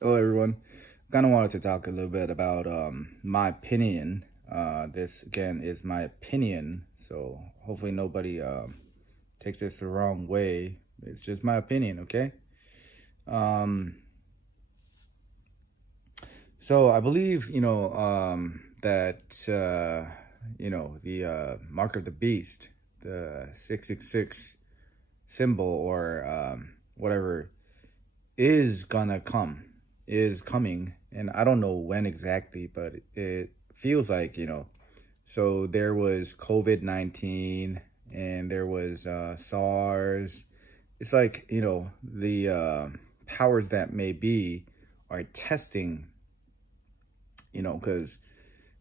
Hello, everyone. Kind of wanted to talk a little bit about my opinion. This again is my opinion, so hopefully nobody takes this the wrong way. It's just my opinion, okay? Um, so I believe that the mark of the beast, the 666 symbol or whatever is gonna come, is coming, and I don't know when exactly, but it feels like, so there was COVID-19 and there was SARS. It's like, the powers that may be are testing, because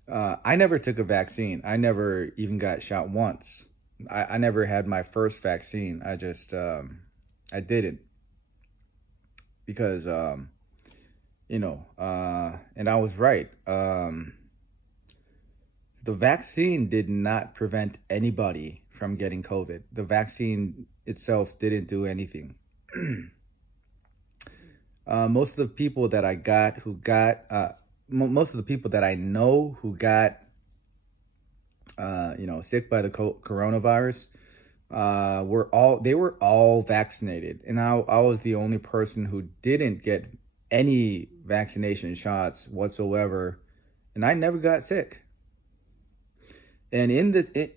I never took a vaccine. I never even got shot once. I never had my first vaccine. I didn't because and I was right. The vaccine did not prevent anybody from getting COVID. The vaccine itself didn't do anything. Most of the people that most of the people that I know who got, sick by the coronavirus, they were all vaccinated, and I was the only person who didn't get any vaccination shots whatsoever, and I never got sick. And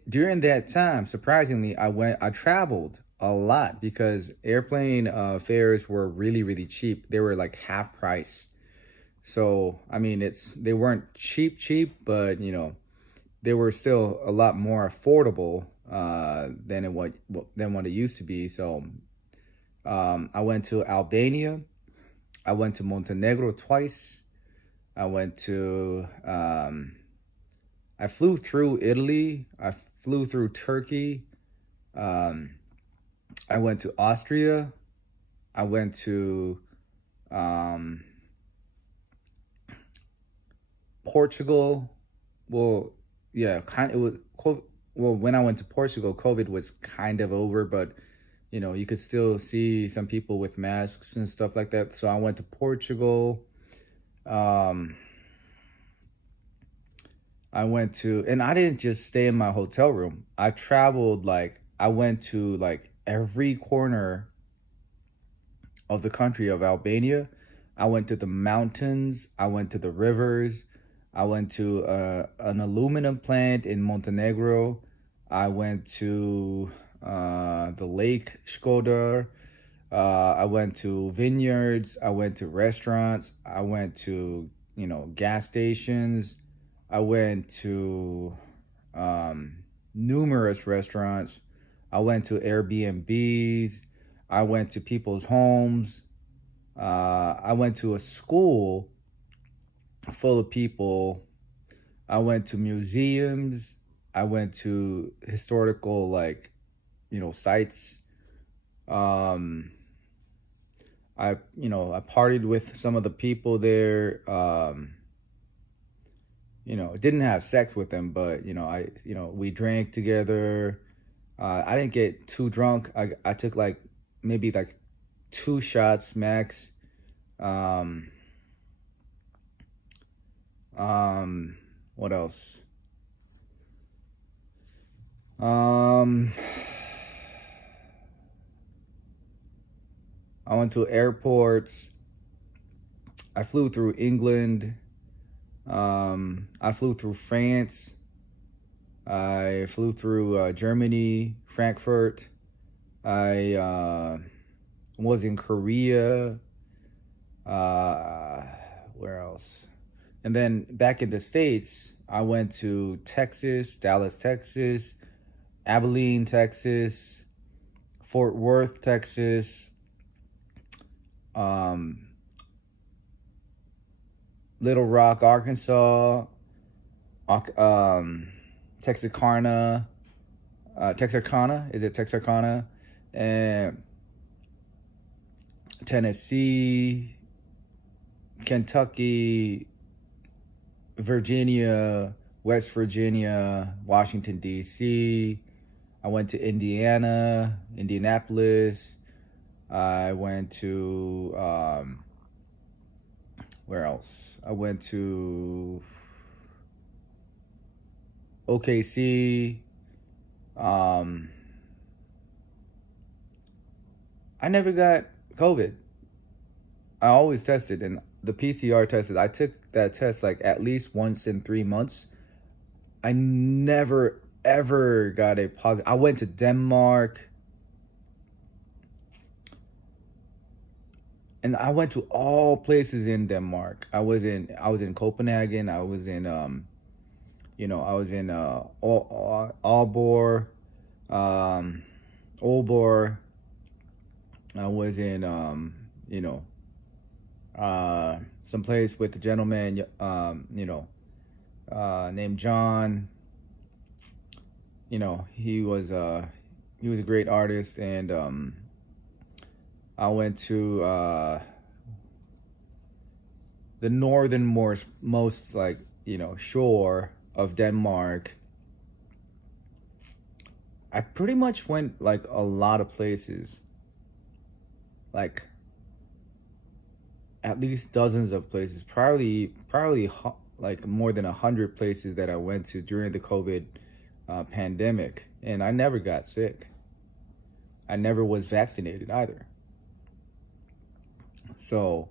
during that time, surprisingly, I traveled a lot because airplane fares were really, really cheap. They were like half price. So I mean, they weren't cheap, but they were still a lot more affordable than what it used to be. So I went to Albania. I went to Montenegro twice. I went to I flew through Italy. I flew through Turkey. I went to Austria. I went to Portugal. Well, yeah, it was well, when I went to Portugal, COVID was kind of over, but you could still see some people with masks and stuff like that. So I went to Portugal. And I didn't just stay in my hotel room. I traveled, I went to like every corner of the country of Albania. I went to the mountains. I went to the rivers. I went to an aluminum plant in Montenegro. I went to the Lake Shkodër. I went to vineyards. I went to restaurants. I went to, gas stations. I went to numerous restaurants. I went to Airbnbs. I went to people's homes. I went to a school full of people. I went to museums. I went to historical, sites. I partied with some of the people there. Didn't have sex with them, but we drank together. I didn't get too drunk. I took maybe 2 shots max. What else? I went to airports. I flew through England. I flew through France. I flew through Germany, Frankfurt. I was in Korea. Where else? And then back in the States, I went to Texas, Dallas, Texas, Abilene, Texas, Fort Worth, Texas, Little Rock, Arkansas, Texarkana, is it Texarkana? And Tennessee, Kentucky, Virginia, West Virginia, Washington, D.C. I went to Indiana, Indianapolis. I went to where else? I went to OKC. I never got COVID. I always tested, and the PCR tested. I took that test like at least once in 3 months. I never ever got a positive. I went to Denmark, and I went to all places in Denmark. I was in Copenhagen. I was in I was in Aalborg, Aalborg. I was in some place with a gentleman named John. He was a great artist, and I went to the northernmost shore of Denmark. I pretty much went like a lot of places, like at least dozens of places, probably like more than 100 places that I went to during the COVID pandemic, and I never got sick. I never was vaccinated either. So,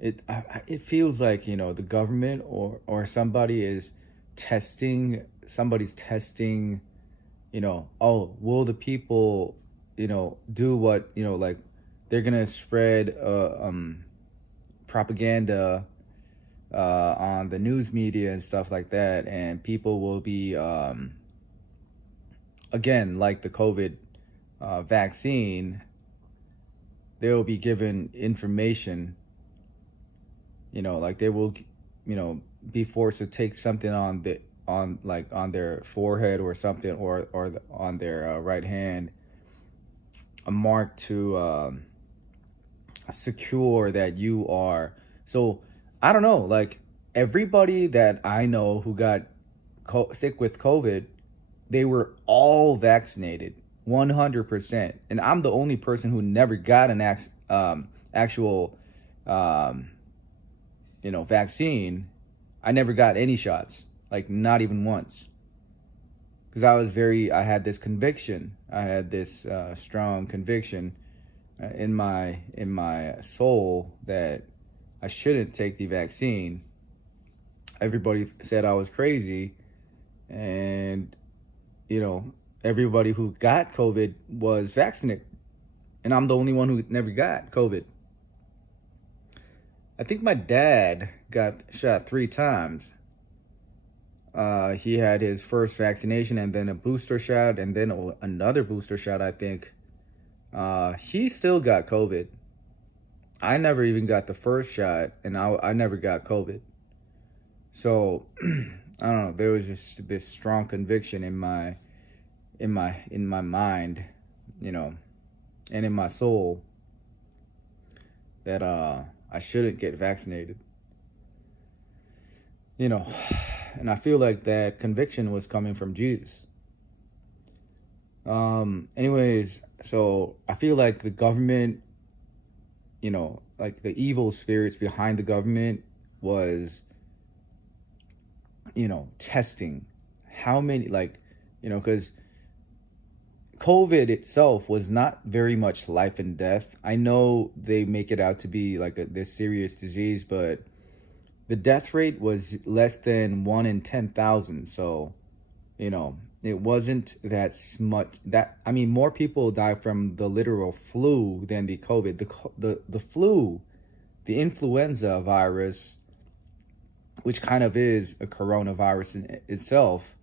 it feels like, the government or somebody is testing, somebody's testing, oh, will the people, do what, like they're going to spread propaganda on the news media and stuff like that, and people will be, again, like the COVID vaccine, they will be given information, like they will, be forced to take something on their forehead or something, or on their right hand, a mark to secure that you are. So I don't know, like everybody that I know who got sick with COVID, they were all vaccinated 100%, and I'm the only person who never got an actual vaccine. I never got any shots, like not even once, because I had this conviction. I had this strong conviction in my soul that I shouldn't take the vaccine. Everybody said I was crazy, and everybody who got COVID was vaccinated, and I'm the only one who never got COVID. I think my dad got shot 3 times. He had his first vaccination, and then a booster shot, and then another booster shot, I think. He still got COVID. I never even got the first shot, and I never got COVID. So I don't know, there was just this strong conviction in my mind, and in my soul, that I shouldn't get vaccinated. And I feel like that conviction was coming from Jesus. Anyways, so I feel like the government, like the evil spirits behind the government was, testing how many, because COVID itself was not very much life and death. I know they make it out to be like this serious disease, but the death rate was less than 1 in 10,000. So, it wasn't that much. More people die from the literal flu than the COVID. The flu, the influenza virus, which kind of is a coronavirus in itself,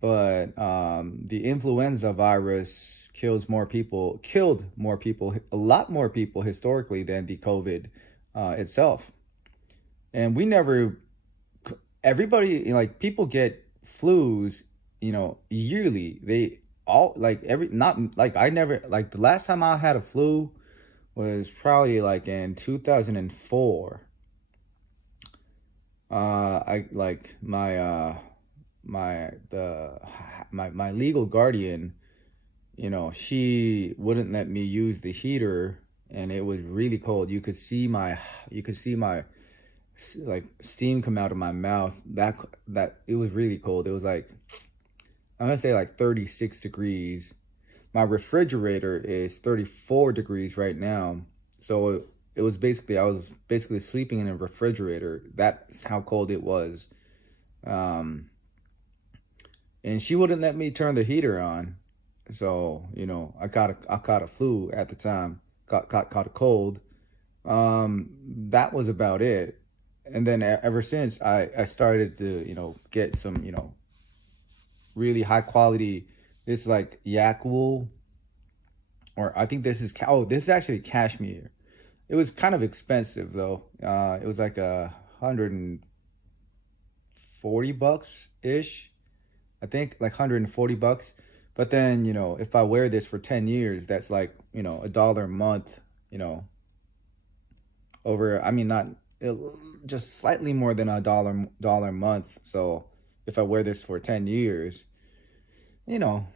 but the influenza virus killed more people, a lot more people historically than the COVID itself. And everybody, people get flus, yearly. They all, the last time I had a flu was probably in 2004. My legal guardian, she wouldn't let me use the heater and it was really cold. You could see my like steam come out of my mouth. That it was really cold. It was like, I'm gonna say like 36 degrees. My refrigerator is 34 degrees right now. So it was basically, I was basically sleeping in a refrigerator. That's how cold it was. And she wouldn't let me turn the heater on. So, you know, I caught a flu at the time, caught a cold. That was about it. And then ever since, I started to, you know, get some, you know, really high quality, this like yak wool, or I think this is, oh, this is actually cashmere. It was kind of expensive though. It was like $140-ish. I think like $140. But then, you know, if I wear this for 10 years, that's like, you know, $1 a month, you know, over, I mean, not, just slightly more than $1 a month. So if I wear this for 10 years, you know,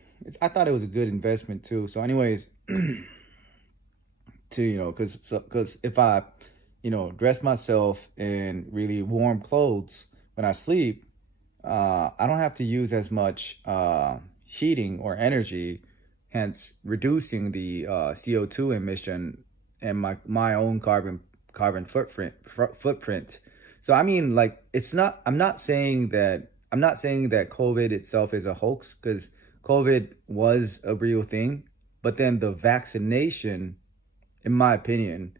I thought it was a good investment too. So anyways, to, you know, because if I, you know, dress myself in really warm clothes when I sleep, I don't have to use as much heating or energy, hence reducing the CO2 emission and my own carbon footprint. So I mean, like, it's not, I'm not saying that COVID itself is a hoax, because COVID was a real thing, but then the vaccination, in my opinion,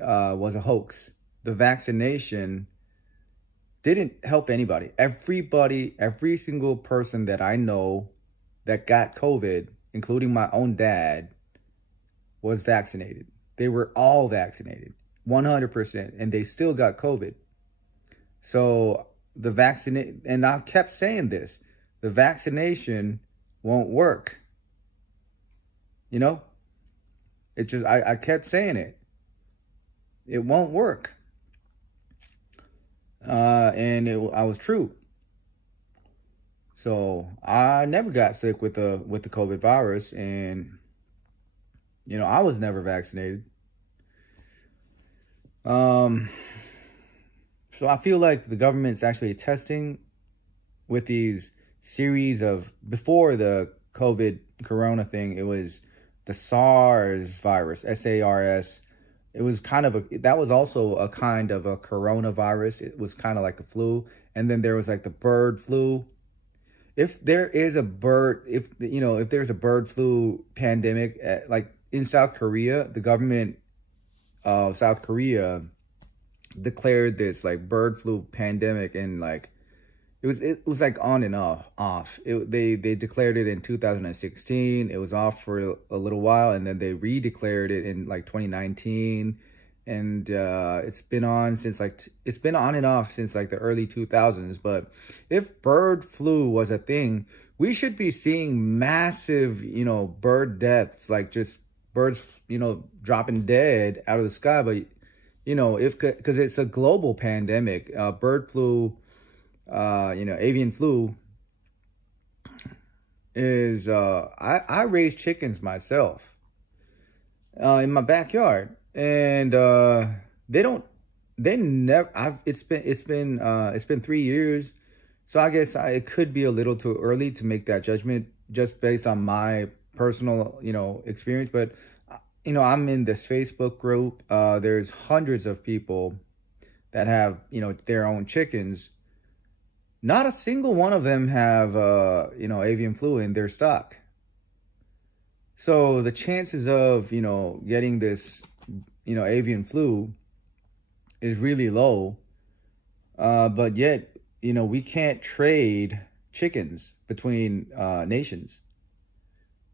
was a hoax. The vaccination didn't help anybody. Every single person that I know that got COVID, including my own dad, was vaccinated. They were all vaccinated, 100%, and they still got COVID. So the vaccinate, and I kept saying this, the vaccination won't work. You know, it just, I kept saying it. It won't work. And I was true. So I never got sick with the COVID virus, and you know, I was never vaccinated. So I feel like the government's actually testing with these series of, before the corona thing, it was the SARS virus, SARS. It was kind of that was also a kind of a coronavirus. It was kind of like a flu. And then there was like the bird flu. If there is a bird, if there's a bird flu pandemic, like in South Korea, the government of South Korea declared this like bird flu pandemic, and like it was like on and off. They declared it in 2016. It was off for a little while, and then they re-declared it in like 2019, and it's been on since it's been on and off since like the early 2000s. But if bird flu was a thing, we should be seeing massive, you know, bird deaths, like just birds, you know, dropping dead out of the sky. But you know, because it's a global pandemic, bird flu, you know, avian flu is, I raise chickens myself in my backyard, and it's been 3 years, so I guess it could be a little too early to make that judgment just based on my personal, you know, experience. But you know, I'm in this Facebook group. There's hundreds of people that have, you know, their own chickens. Not a single one of them have, you know, avian flu in their stock. So the chances of, you know, getting this, you know, avian flu is really low. But yet, you know, we can't trade chickens between nations.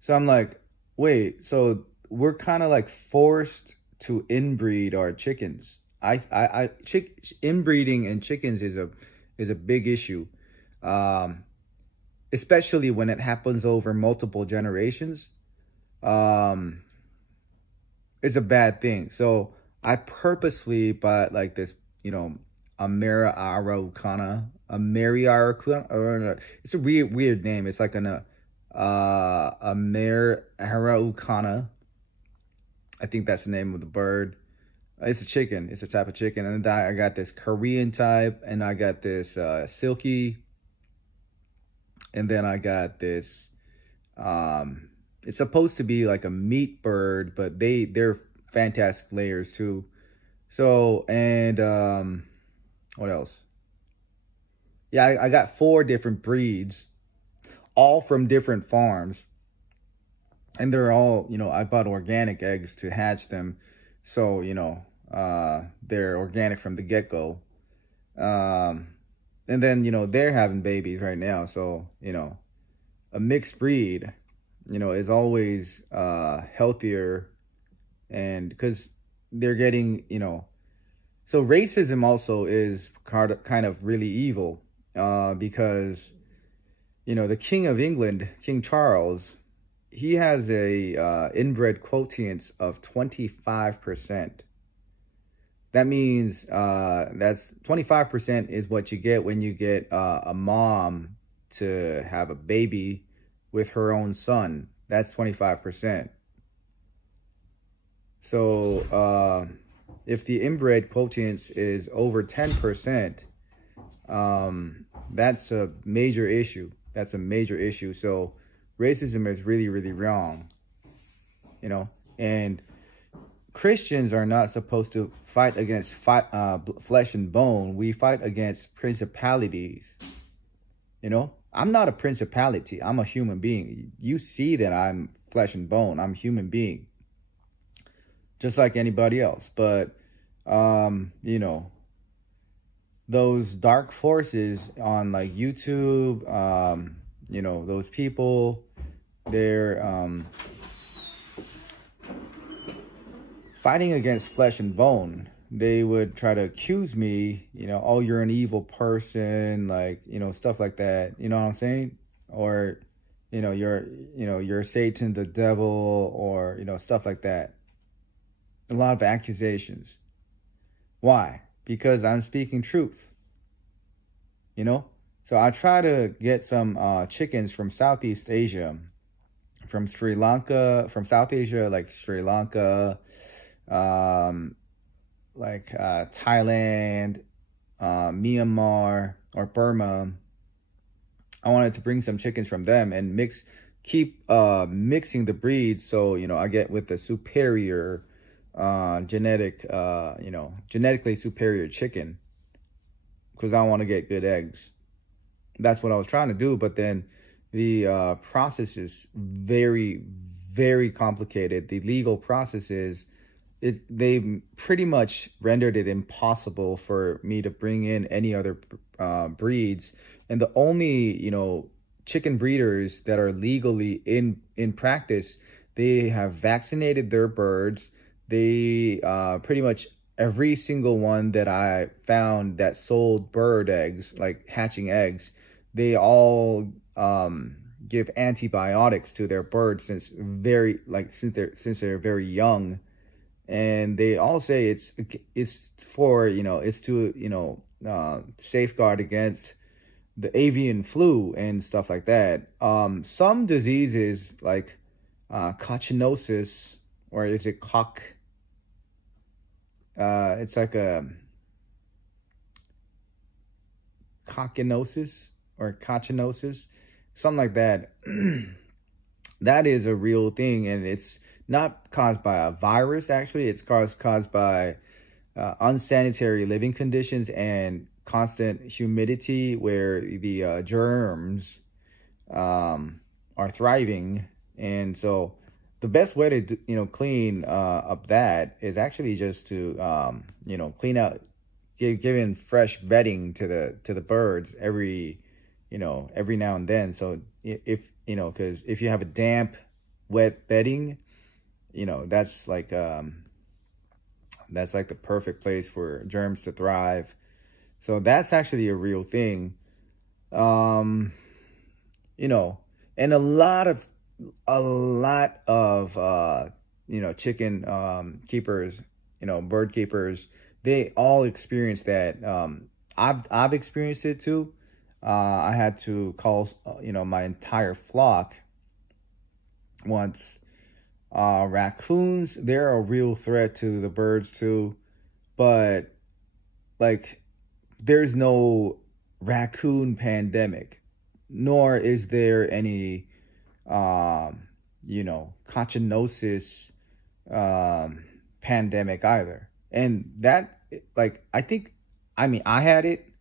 So I'm like, wait, so we're kind of like forced to inbreed our chickens. Inbreeding in chickens is a big issue, especially when it happens over multiple generations. It's a bad thing. So I purposely bought like this, you know, Ameriaraucana, or it's a weird name. It's like an Ameriaraucana. I think that's the name of the bird. It's a chicken. It's a type of chicken. And then I got this Korean type, and I got this silky, and then I got this. It's supposed to be like a meat bird, but they're fantastic layers too. So, and what else? Yeah, I got 4 different breeds, all from different farms. And they're all, I bought organic eggs to hatch them. So, they're organic from the get-go. And then, they're having babies right now. So, a mixed breed, is always healthier. And because they're getting, so racism also is kind of really evil. Because, the King of England, King Charles, he has a inbred quotient of 25%. That means that's 25% is what you get when you get a mom to have a baby with her own son. That's 25%. So if the inbred quotient is over 10%, that's a major issue. That's a major issue. So racism is really, really wrong, and Christians are not supposed to fight against flesh and bone. We fight against principalities. I'm not a principality. I'm a human being. You see that I'm flesh and bone. I'm a human being, just like anybody else. But, those dark forces on like YouTube, those people, they're fighting against flesh and bone. They would try to accuse me, oh, you're an evil person, like, stuff like that. You know what I'm saying? Or, you're Satan, the devil, or, stuff like that. A lot of accusations. Why? Because I'm speaking truth. So I try to get some chickens from Southeast Asia, from Sri Lanka, from South Asia, like Sri Lanka, Thailand, Myanmar, or Burma. I wanted to bring some chickens from them and keep mixing the breeds. So, I get with the superior genetically superior chicken, because I want to get good eggs. That's what I was trying to do. But then the process is very, very complicated. The legal processes, they pretty much rendered it impossible for me to bring in any other breeds. And the only, chicken breeders that are legally in practice, they have vaccinated their birds. They pretty much every single one that I found that sold bird eggs, like hatching eggs, they all give antibiotics to their birds since they're very young. And they all say it's for, it's to, safeguard against the avian flu and stuff like that. Some diseases like cochinosis, or is it it's like a cochinosis or cochinosis, something like that. That is a real thing, and it's not caused by a virus. Actually, it's caused by unsanitary living conditions and constant humidity, where the germs are thriving. And so the best way to clean up that is actually just to clean out, giving fresh bedding to the birds every now and then. So if because if you have a damp, wet bedding, that's like the perfect place for germs to thrive. So that's actually a real thing. And a lot of chicken keepers, bird keepers, they all experience that. I've experienced it too. I had to call my entire flock once, Raccoons, they're a real threat to the birds too, but like there's no raccoon pandemic, nor is there any cochinosis pandemic either. And that, like, I had it.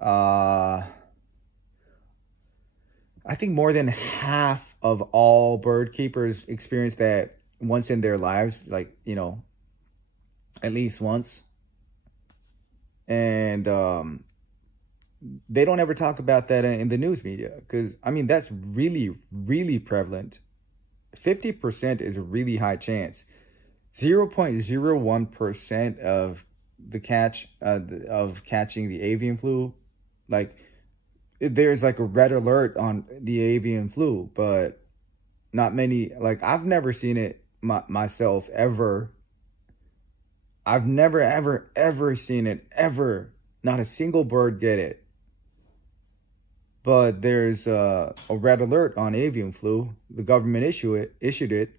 I think more than half of all bird keepers experience that once in their lives, like, at least once. And they don't ever talk about that in the news media, because, that's really, really prevalent. 50% is a really high chance. 0.01% of the catching the avian flu, like, there's like a red alert on the avian flu, but not many, like, I've never seen it myself ever. I've never, ever, ever seen it, ever. Not a single bird get it. But there's a red alert on avian flu. The government issued it.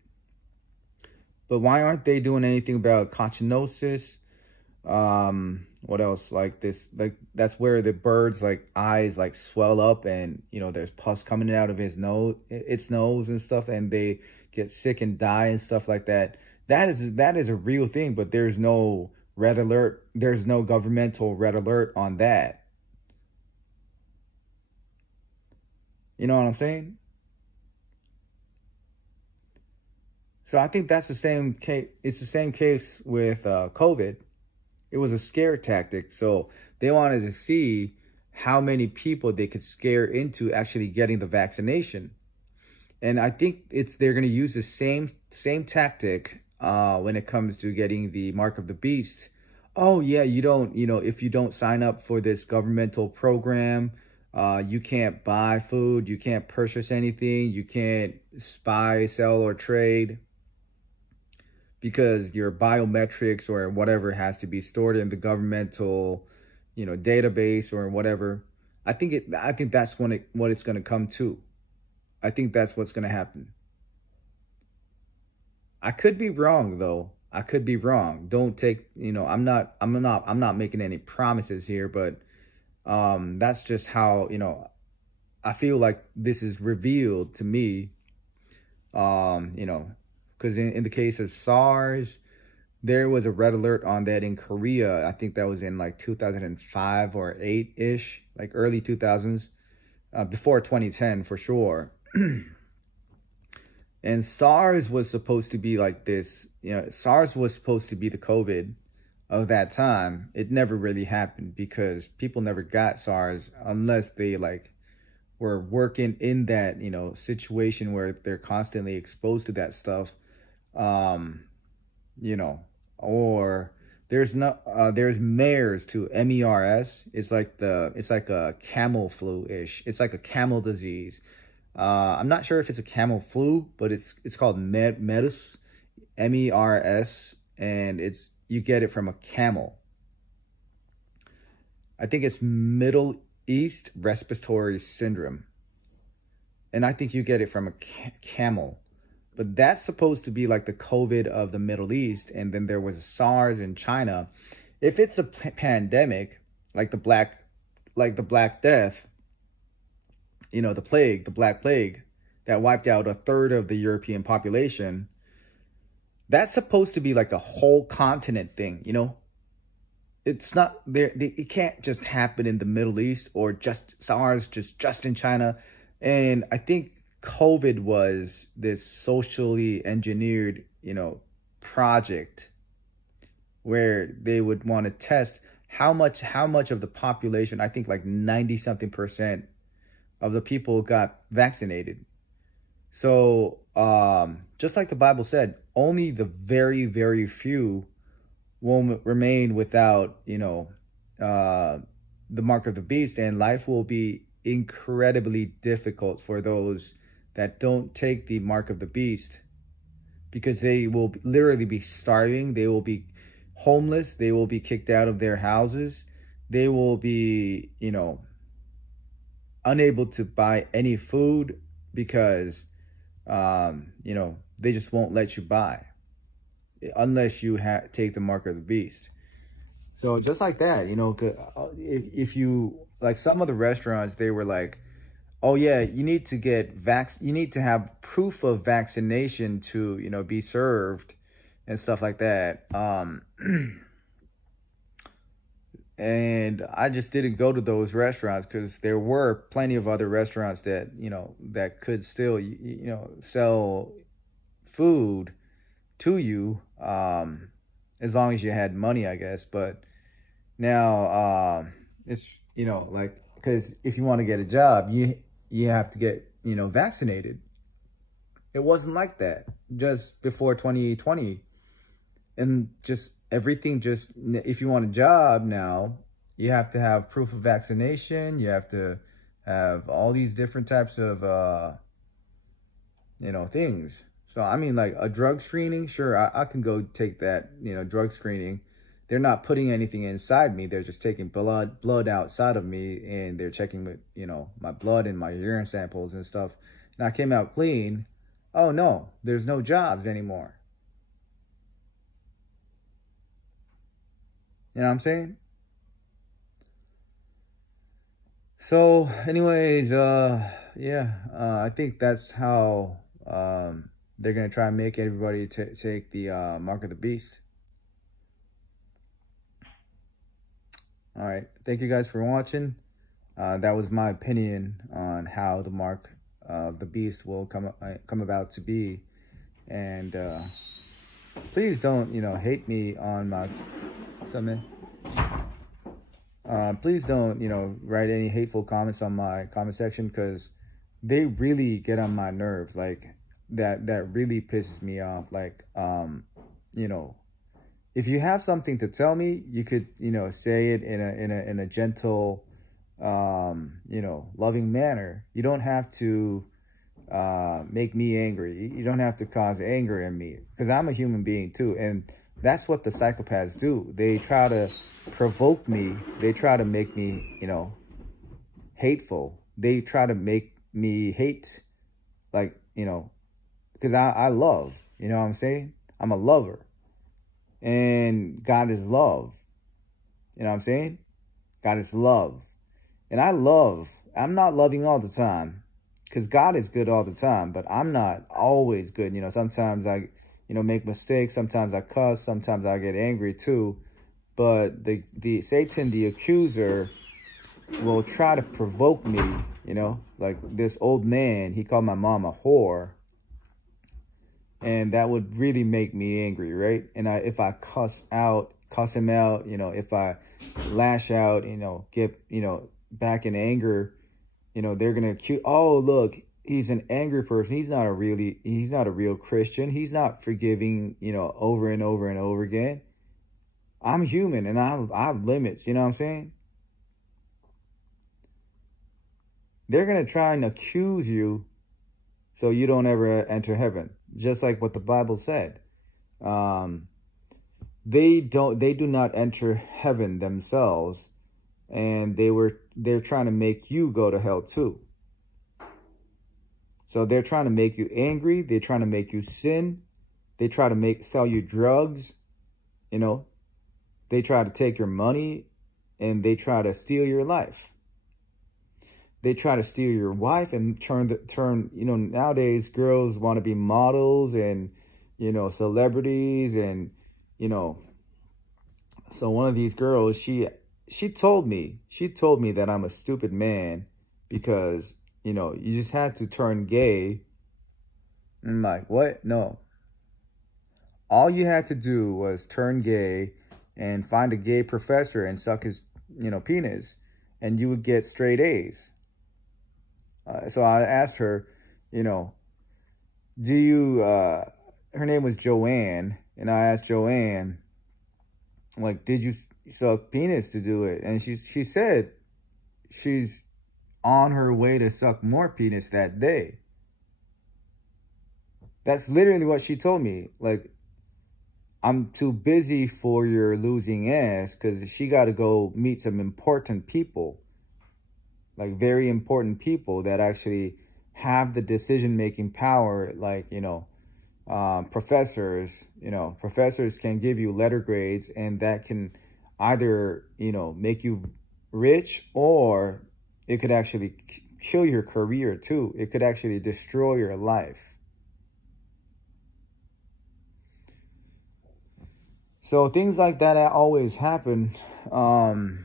But why aren't they doing anything about cochinosis? What else? Like this, like that's where the bird's like eyes like swell up, and there's pus coming out of its nose and stuff, and they get sick and die and stuff like that. That is a real thing, but there's no red alert. There's no governmental red alert on that. You know what I'm saying? So I think that's the same case. It's the same case with COVID. It was a scare tactic. So they wanted to see how many people they could scare into actually getting the vaccination. And I think they're going to use the same tactic when it comes to getting the mark of the beast. Oh yeah, if you don't sign up for this governmental program, you can't buy food, you can't purchase anything, you can't buy, sell, or trade, because your biometrics or whatever has to be stored in the governmental, database or whatever. I think that's what it's going to come to. I think that's what's going to happen. I could be wrong though. I could be wrong. Don't take, I'm not making any promises here, but that's just how, I feel like this is revealed to me. Because in the case of SARS, there was a red alert on that in Korea. I think that was in like 2005 or 8-ish, like early 2000s, before 2010 for sure. And SARS was supposed to be like this, SARS was supposed to be the COVID of that time. It never really happened because people never got SARS unless they were working in that, situation where they're constantly exposed to that stuff. Or there's MERS to MERS. It's like a camel flu-ish. It's like a camel disease. I'm not sure if it's a camel flu, but it's called MERS, MERS, and you get it from a camel. I think it's Middle East Respiratory Syndrome. And I think you get it from a camel. But that's supposed to be like the COVID of the Middle East. And then there was SARS in China. If it's a pandemic, like the Black Death, the Black Plague that wiped out a third of the European population, that's supposed to be like a whole continent thing, It's not there. It can't just happen in the Middle East or just SARS, just in China. And I think COVID was this socially engineered, project where they would want to test how much of the population, I think like 90-something% of the people got vaccinated. So just like the Bible said, only the very, very few will remain without, the mark of the beast, and life will be incredibly difficult for those that don't take the mark of the beast, because they will literally be starving. They will be homeless. They will be kicked out of their houses. They will be, unable to buy any food because, they just won't let you buy unless you take the mark of the beast. So just like that, you know, if you, like some of the restaurants, they were like, oh yeah, you need to get you need to have proof of vaccination to, you know, be served and stuff like that. And I just didn't go to those restaurants because there were plenty of other restaurants that, you know, that could still, you know, sell food to you, as long as you had money, I guess. But now, it's, you know, like, because if you want to get a job, you have to get, you know, vaccinated. It wasn't like that just before 2020. And just everything, just, if you want a job now, you have to have proof of vaccination. You have to have all these different types of, you know, things. So, I mean, like a drug screening, sure, I can go take that, you know, drug screening. They're not putting anything inside me. They're just taking blood outside of me, and they're checking with, you know, my blood and my urine samples and stuff. And I came out clean. Oh no, there's no jobs anymore. You know what I'm saying? So anyways, yeah, I think that's how they're going to try and make everybody take the mark of the beast. All right. Thank you guys for watching. That was my opinion on how the mark of the beast will come about to be. And please don't, you know, hate me on my... What's up, man? Please don't, you know, write any hateful comments on my comment section, because they really get on my nerves. Like, that really pisses me off. Like, you know, if you have something to tell me, you could, you know, say it in a gentle, you know, loving manner. You don't have to make me angry. You don't have to cause anger in me, because I'm a human being too. And that's what the psychopaths do. They try to provoke me. They try to make me, you know, hateful. They try to make me hate, like, you know, because I love, you know what I'm saying? I'm a lover. And God is love. You know what I'm saying? God is love. And I love. I'm not loving all the time, because God is good all the time, but I'm not always good. You know, sometimes I, you know, make mistakes. Sometimes I cuss. Sometimes I get angry too. But the Satan, the accuser, will try to provoke me, you know, like this old man, he called my mom a whore. And that would really make me angry, right? And if I cuss him out, you know, if I lash out, you know, get, you know, back in anger, you know, they're going to accuse, oh, look, he's an angry person. He's not a real Christian. He's not forgiving, you know, over and over and over again. I'm human, and I have limits, you know what I'm saying? They're going to try and accuse you so you don't ever enter heaven. Just like what the Bible said. They do not enter heaven themselves, and they're trying to make you go to hell too. So they're trying to make you angry. They're trying to make you sin. They try to sell you drugs. You know, they try to take your money, and they try to steal your life. They try to steal your wife and turn, you know, nowadays girls want to be models and, you know, celebrities. And, you know, so one of these girls, she told me that I'm a stupid man because, you know, you just had to turn gay. I'm like, what? No. All you had to do was turn gay and find a gay professor and suck his, you know, penis, and you would get straight A's. So I asked her, you know, do you, her name was Joanne, and I asked Joanne, like, did you suck penis to do it? And she said she's on her way to suck more penis that day. That's literally what she told me. Like, I'm too busy for your losing ass, because she got to go meet some important people. Like, very important people that actually have the decision-making power, like, you know, professors, professors can give you letter grades, and that can either, make you rich, or it could actually kill your career too. It could actually destroy your life. So things like that always happen, so,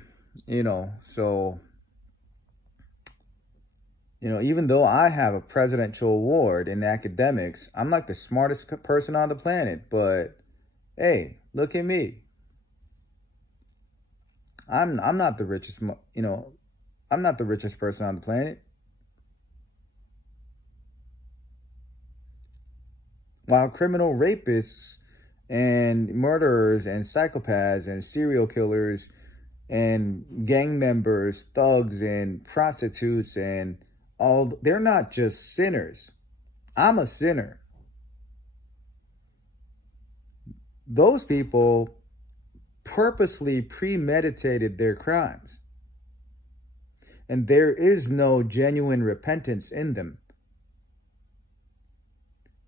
even though I have a presidential award in academics, I'm like the smartest person on the planet, but hey, look at me. I'm not the richest, I'm not the richest person on the planet. While criminal rapists and murderers and psychopaths and serial killers and gang members, thugs and prostitutes and all, they're not just sinners. I'm a sinner. Those people purposely premeditated their crimes, and there is no genuine repentance in them.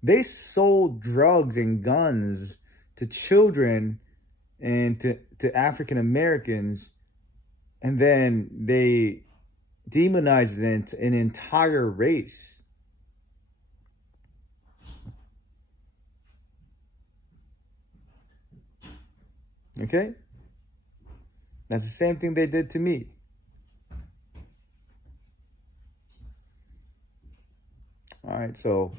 They sold drugs and guns to children and to African Americans, and then they demonized an entire race. Okay? That's the same thing they did to me. All right, so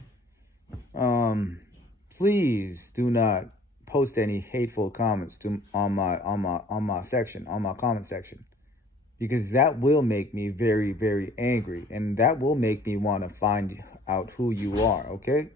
please do not post any hateful comments on my comment section, because that will make me very, very angry, and that will make me want to find out who you are, okay?